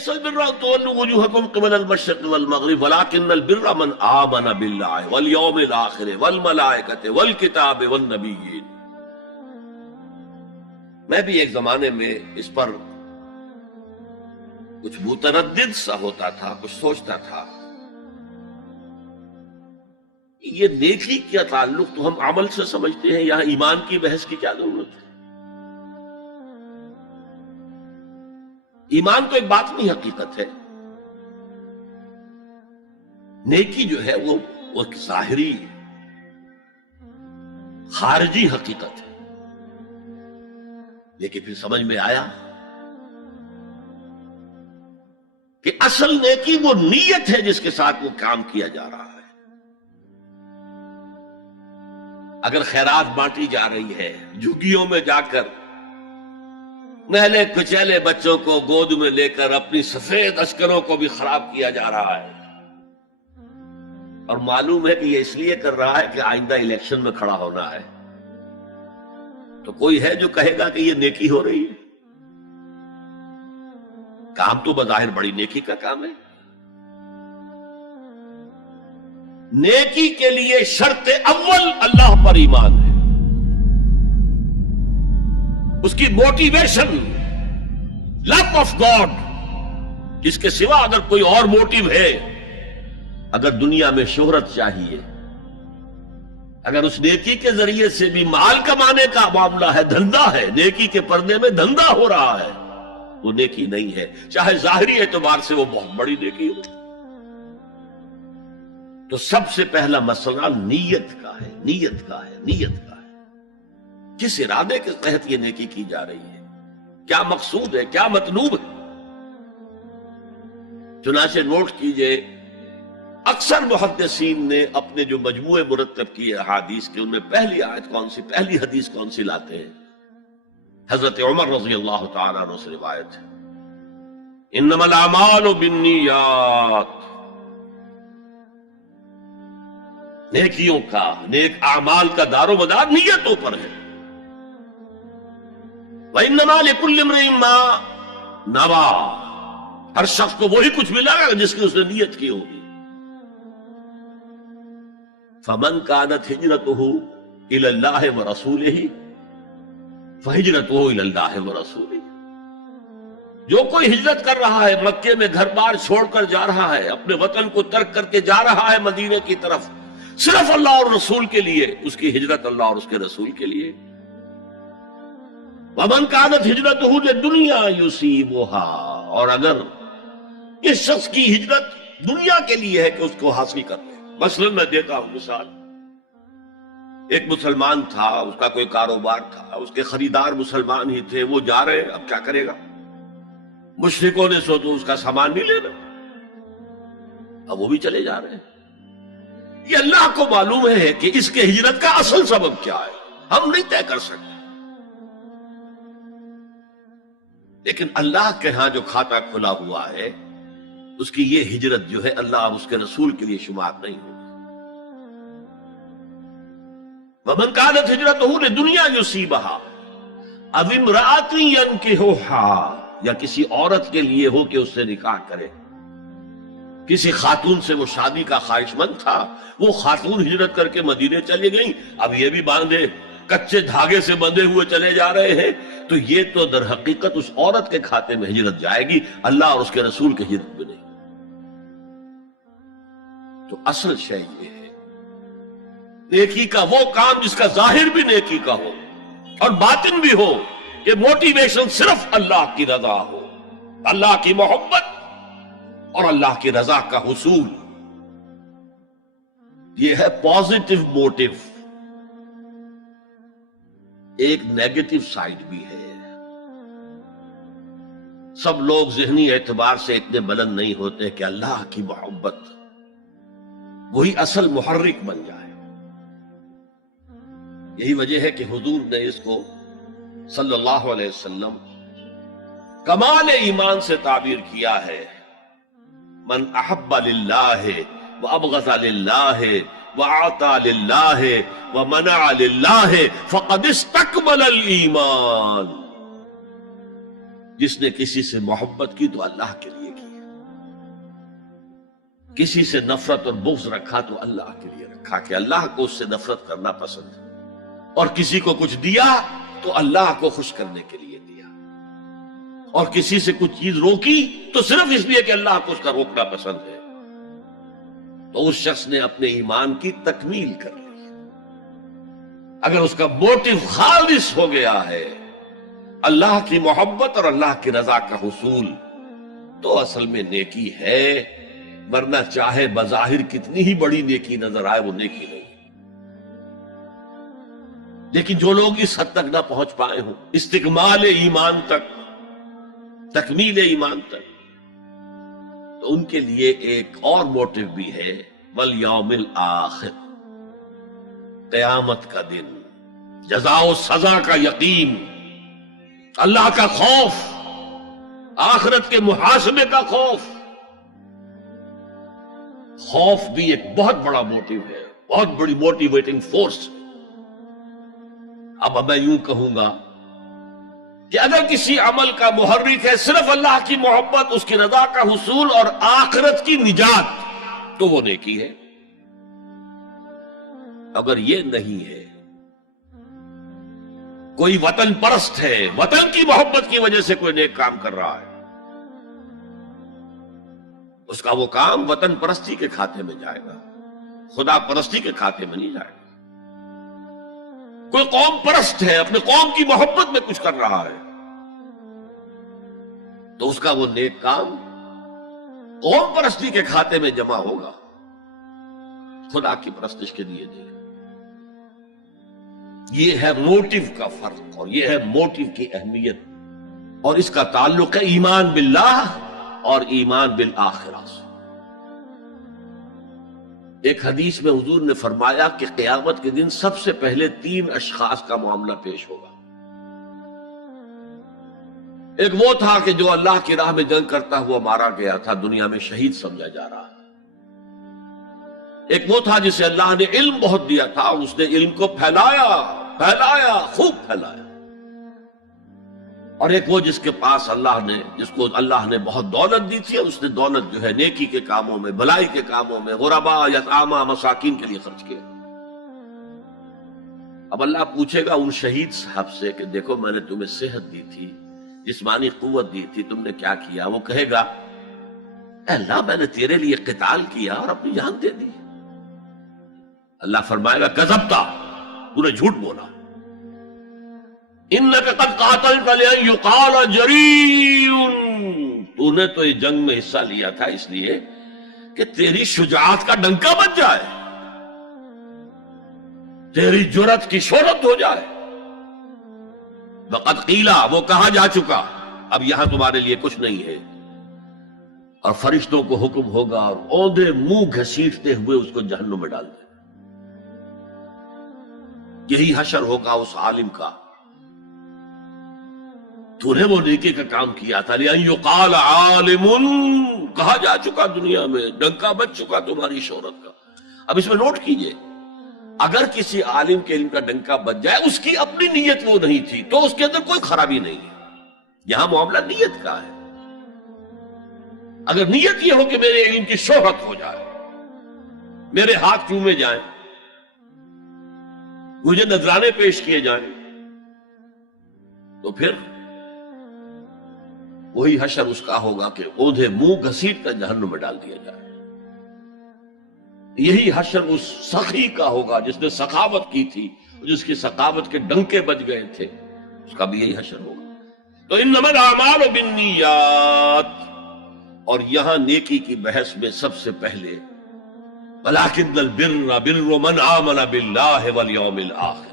ليس البر أن تولوا وجوهكم قبل المشرق والمغرب ولكن البر من آمن بالله واليوم الآخر والملائكة والكتاب والنبيين. میں بھی ایک زمانے میں اس پر کچھ متردد سا ہوتا تھا، کچھ سوچتا تھا یہ نیکی کا تعلق تو ہم عمل سے سمجھتے ہیں، یہاں ایمان کی بحث کی کیا ضرورت ہے؟ ایمان تو ایک باطنی حقیقت ہے، نیکی جو ہے وہ ایک ظاہری خارجی حقیقت ہے. لیکن پھر سمجھ میں آیا کہ اصل نیکی وہ نیت ہے جس کے ساتھ وہ کام کیا جا رہا ہے. اگر خیرات بانٹی جا رہی ہے، جھگیوں میں جا کر نہلے کچیلے بچوں کو گود میں لے کر اپنی سفید اشکروں کو بھی خراب کیا جا رہا ہے، اور معلوم ہے کہ یہ اس لیے کر رہا ہے کہ آئندہ الیکشن میں کھڑا ہونا ہے، تو کوئی ہے جو کہے گا کہ یہ نیکی ہو رہی ہے؟ کام تو بظاہر بڑی نیکی کا کام ہے. نیکی کے لیے شرط اول اللہ پر ایمان ہے، اس کی موٹیویشن لو آف گاڈ، جس کے سوا اگر کوئی اور موٹیو ہے، اگر دنیا میں شہرت چاہیے، اگر اس نیکی کے ذریعے سے بھی مال کمانے کا معاملہ ہے، دھندا ہے، نیکی کے پردے میں دھندا ہو رہا ہے، وہ نیکی نہیں ہے، چاہے ظاہری اعتبار سے وہ بہت بڑی نیکی ہو. تو سب سے پہلا مسئلہ نیت کا ہے، نیت کا ہے، نیت کا ہے. کس ارادے کے تحت یہ نیکی کی جا رہی ہے، کیا مقصود ہے، کیا مطلوب ہے. چنانچہ نوٹ کیجئے، اکثر محدثین نے اپنے جو مجموعے مرتب کیے احادیث کے، ان میں پہلی آیت کون سی، پہلی حدیث کون سی لاتے ہیں؟ حضرت عمر رضی اللہ تعالیٰ عنہ سے روایت ہے، انما الاعمال بالنیات. نیکیوں کا، نیک اعمال کا دار و مدار نیتوں پر ہے. وَإِنَّمَا لِكُلِّ امْرِئٍ مَّا نَوَىٰ، ہر شخص کو وہی کچھ ملا گا جس کی اس نے نیت کی ہوگی. فَمَنْ كَانَتْ هِجْرَتُهُ إِلَى اللَّهِ وَرَسُولِهِ فَهِجْرَتُهُ إِلَى اللَّهِ وَرَسُولِهِ. جو کوئی ہجرت کر رہا ہے، مکے میں گھر بار چھوڑ کر جا رہا ہے، اپنے وطن کو ترک کر کے جا رہا ہے مدینے کی طرف، صرف اللہ اور رسول کے لیے، اس کی ہجرت اللہ اور اس کے رسول کے لیے. وَمَنْ كَانَتْ هِجْرَتُهُ لِلدُّنْيَا يُصِيبُهَا، اور اگر اس شخص کی ہجرت دنیا کے لیے ہے کہ اس کو حاصل کر لے. مثلا میں دیتا ہوں مثال، ایک مسلمان تھا، اس کا کوئی کاروبار تھا، اس کے خریدار مسلمان ہی تھے، وہ جا رہے ہیں، اب کیا کرے گا؟ مشرکوں نے سو تو اس کا سامان نہیں لینا، اب وہ بھی چلے جا رہے ہیں. یہ اللہ کو معلوم ہے کہ اس کے ہجرت کا اصل سبب کیا ہے، ہم نہیں طے کر سکتے. لیکن اللہ کے ہاں جو کھاتا کھلا ہوا ہے، اس کی یہ ہجرت جو ہے اللہ اور اس کے رسول کے لیے شمار نہیں ہوگی. وَمَنْ كَانَتْ هِجْرَتُهُ لِدُنْيَا يُصِيبُهَا أَوِ امْرَأَةٍ يَنكِحُهَا، یا کسی عورت کے لیے ہو کہ اس سے نکاح کرے. کسی خاتون سے وہ شادی کا خواہش مند تھا، وہ خاتون ہجرت کر کے مدینے چلی گئی، اب یہ بھی باندھے کچے دھاگے سے بندھے ہوئے چلے جا رہے ہیں، تو یہ تو در حقیقت اس عورت کے کھاتے میں ہجرت جائے گی، اللہ اور اس کے رسول کی ہجرت میں نہیں. تو اصل شے یہ ہے نیکی کا وہ کام جس کا ظاہر بھی نیکی کا ہو اور باطن بھی ہو، کہ موٹیویشن صرف اللہ کی رضا ہو، اللہ کی محبت اور اللہ کی رضا کا حصول. یہ ہے پازیٹو موٹیو. ایک نیگیٹو سائیڈ بھی ہے. سب لوگ ذہنی اعتبار سے اتنے بلند نہیں ہوتے کہ اللہ کی محبت وہی اصل محرک بن جائے. یہی وجہ ہے کہ حضور نے اس کو صلی اللہ علیہ وسلم کمال ایمان سے تعبیر کیا ہے، من احب للہ وابغض للہ وعطا للہ ومنع للہ فقد استکمل الایمان. جس نے کسی سے محبت کی تو اللہ کے لیے کسی سے نفرت اور بغض رکھا تو اللہ کے لیے رکھا کہ اللہ کو اس سے نفرت کرنا پسند ہے، اور کسی کو کچھ دیا تو اللہ کو خوش کرنے کے لیے دیا، اور کسی سے کچھ چیز روکی تو صرف اس لیے کہ اللہ کو اس کا روکنا پسند ہے، تو اس شخص نے اپنے ایمان کی تکمیل کر لی۔ اگر اس کا موٹو خالص ہو گیا ہے اللہ کی محبت اور اللہ کی رضا کا حصول، تو اصل میں نیکی ہے، ورنہ چاہے بظاہر کتنی ہی بڑی نیکی نظر آئے وہ نیکی نہیں۔ لیکن جو لوگ اس حد تک نہ پہنچ پائے ہوں، استکمال ایمان تک، تکمیل ایمان تک، تو ان کے لیے ایک اور موٹو بھی ہے، والیوم الآخر، قیامت کا دن، جزا و سزا کا یقین، اللہ کا خوف، آخرت کے محاسبے کا خوف۔ خوف بھی ایک بہت بڑا موٹو ہے، بہت بڑی موٹیویٹنگ فورس ہے۔ اب میں یوں کہوں گا کہ اگر کسی عمل کا محرک ہے صرف اللہ کی محبت، اس کی رضا کا حصول اور آخرت کی نجات، تو وہ نیکی ہے۔ اگر یہ نہیں ہے، کوئی وطن پرست ہے، وطن کی محبت کی وجہ سے کوئی نیک کام کر رہا ہے، اس کا وہ کام وطن پرستی کے کھاتے میں جائے گا، خدا پرستی کے کھاتے میں نہیں جائے گا۔ کوئی قوم پرست ہے، اپنے قوم کی محبت میں کچھ کر رہا ہے، تو اس کا وہ نیک کام قوم پرستی کے کھاتے میں جمع ہوگا، خدا کی پرستش کے لیے دے۔ یہ ہے موٹو کا فرق، اور یہ ہے موٹو کی اہمیت، اور اس کا تعلق ہے ایمان باللہ اور ایمان بالآخرہ سے۔ ایک حدیث میں حضور نے فرمایا کہ قیامت کے دن سب سے پہلے 3 اشخاص کا معاملہ پیش ہوگا۔ ایک وہ تھا کہ جو اللہ کی راہ میں جنگ کرتا ہوا مارا گیا تھا، دنیا میں شہید سمجھا جا رہا ہے۔ ایک وہ تھا جسے اللہ نے علم بہت دیا تھا، اور اس نے علم کو پھیلایا، خوب پھیلایا۔ اور ایک وہ جس کے پاس جس کو اللہ نے بہت دولت دی تھی، اور اس نے دولت جو ہے نیکی کے کاموں میں، بھلائی کے کاموں میں، غرباء، یتامیٰ، مساکین کے لیے خرچ کیا۔ اب اللہ پوچھے گا ان شہید صاحب سے کہ دیکھو میں نے تمہیں صحت دی تھی، جسمانی قوت دی تھی، تم نے کیا کیا؟ وہ کہے گا اے اللہ میں نے تیرے لیے قتال کیا اور اپنی جان دے دی۔ اللہ فرمائے گا کذبتا، تو نے جھوٹ بولا، انک قد قاتلت لأن یقال جریء، تو نے تو اس جنگ میں حصہ لیا تھا اس لیے کہ تیری شجاعت کا ڈنکا بج جائے، تیری جرات کی شہرت ہو جائے۔ وقد قیلا، وہ کہا جا چکا، اب یہاں تمہارے لیے کچھ نہیں ہے۔ اور فرشتوں کو حکم ہوگا اور اوندے منہ گھسیٹتے ہوئے اس کو جہنم میں ڈال دیں۔ یہی حشر ہوگا اس عالم کا، تو نے وہ نیکی کا کام کیا تھا، لأن یقال عالم، کہا جا چکا دنیا میں، ڈنکا بج چکا تمہاری شہرت کا۔ اب اس میں نوٹ کیجئے، اگر کسی عالم کے علم کا ڈنکا بج جائے، اس کی اپنی نیت وہ نہیں تھی تو اس کے اندر کوئی خرابی نہیں ہے۔ یہاں معاملہ نیت کا ہے۔ اگر نیت یہ ہو کہ میرے علم کی شہرت ہو جائے، میرے ہاتھ چومے جائیں، مجھے نذرانے پیش کیے جائیں، تو پھر وہی حشر اس کا ہوگا کہ اوندھے منہ گھسیٹ کر جہنم میں ڈال دیا جائے۔ یہی حشر اس سخی کا ہوگا جس نے سخاوت کی تھی، جس کی سخاوت کے ڈنکے بج گئے تھے، اس کا بھی یہی حشر ہوگا۔ تو انما الاعمال بالنیات، اور یہاں نیکی کی بحث میں سب سے پہلے وَلَٰكِنَّ الْبِرَّ بِرُّ مَنْ آمَنَ بِاللَّهِ وَالْيَوْمِ الْآخِرِ،